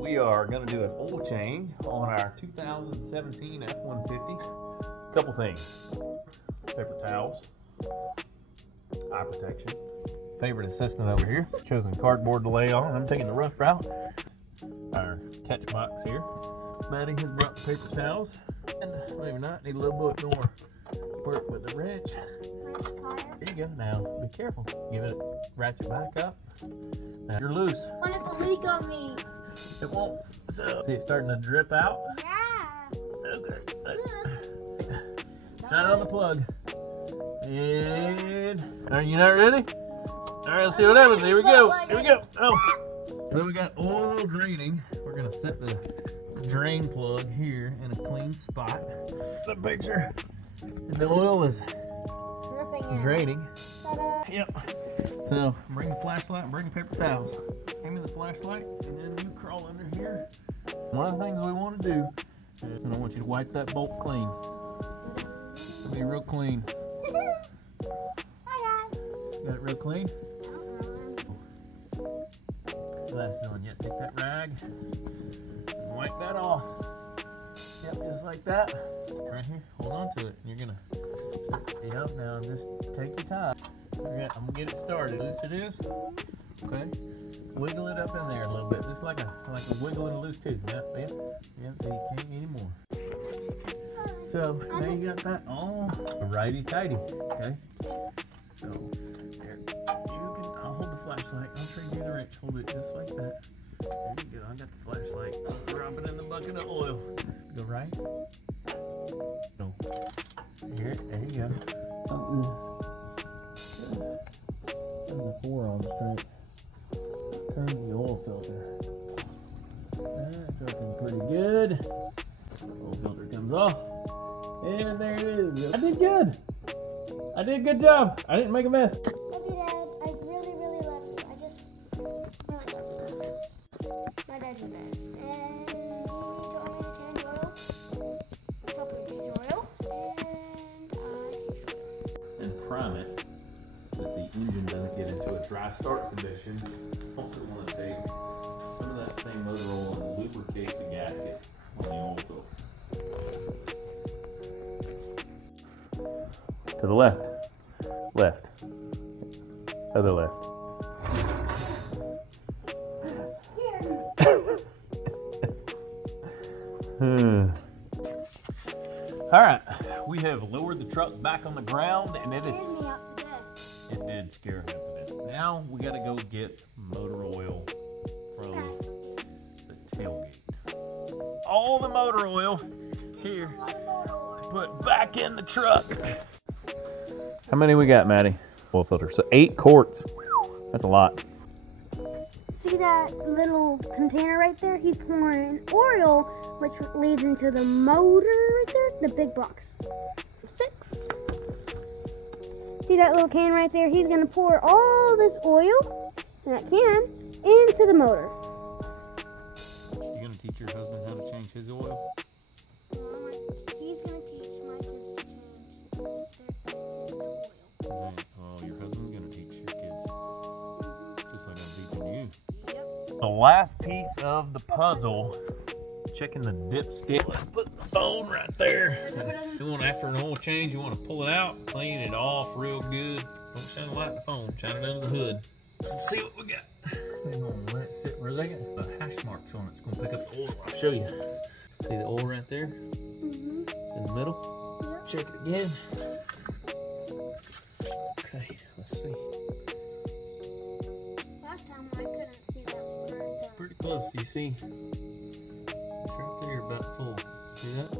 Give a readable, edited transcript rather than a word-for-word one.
We are going to do an oil change on our 2017 F-150. Couple things: paper towels, eye protection. Favorite assistant over here, chosen cardboard to lay on. I'm taking the rough route. Our catch box here. Maddie has brought the paper towels, and maybe not, need a little bit more work with the wrench. There you go. Now be careful. Give it, ratchet back up. Now you're loose. What if the leak on me? It won't. So see, it's starting to drip out. Yeah. Okay. Shine it on the plug. And are you not ready? All right, let's see what happens. Here we go. Here we go. Oh. So we got oil draining. We're gonna set the drain plug here in a clean spot. The picture. And the oil is draining. Yep. So bring the flashlight and bring the paper towels. Hand me the flashlight and then you crawl under here. One of the things we want to do, and I want you to wipe that bolt clean. It'll be real clean. Hi guys. Got it real clean? Glasses on yet. Take that rag and wipe that off. Yep, just like that. Right here. Hold on to it. You're gonna. Yep. Now just take your time. I'm gonna get it started. Loose it is. Okay. Wiggle it up in there a little bit, just like a wiggle in a loose tooth. Yep. Yep. Yep. So you can't anymore. So now you got that all righty tighty. Okay. So there. I'll hold the flashlight. I'll trade you the wrench. Hold it just like that. There you go. I got the flashlight. Drop it in the bucket of oil. Go right. Go. Here. There you go. The forearm straight. Turn the oil filter. That's looking pretty good. Oil filter comes off. And there it is. I did good. I did a good job. I didn't make a mess. Love you, Dad. I really, really love you. I just really love you. My dad's the best. And he told me to change oil. Help me change oil. And prime it so that the engine doesn't get into a dry start condition. Also want to take some of that same motor oil and lubricate the gasket on the oil filter. To the left. Left. Other left. All right, we have lowered the truck back on the ground, and it is. It did scare him to death. Now we got to go get motor oil from the tailgate. All the motor oil here to put back in the truck. How many we got, Maddie? Oil filter. So 8 quarts. That's a lot. See that little container right there? He's pouring oil, which leads into the motor right there, the big box. 6. See that little can right there? He's gonna pour all this oil in that can into the motor. You gonna teach your husband how to change his oil? He's gonna teach my kids to change their oil. Oh, your husband's gonna teach your kids. Just like I'm teaching you. Yep. The last piece of the puzzle, checking the dipstick. Let's put the phone right there. You want, after an oil change, you want to pull it out, clean it off real good. Don't shine the light in the phone, shine it under the hood. Let's see what we got. We're gonna let it sit for a second. The hash marks on it's gonna pick up the oil. I'll show you. See the oil right there? In the middle? Yep. Check it again. Okay, let's see. Last time I couldn't see that. It's pretty close. You see? It's right there, about full. See that?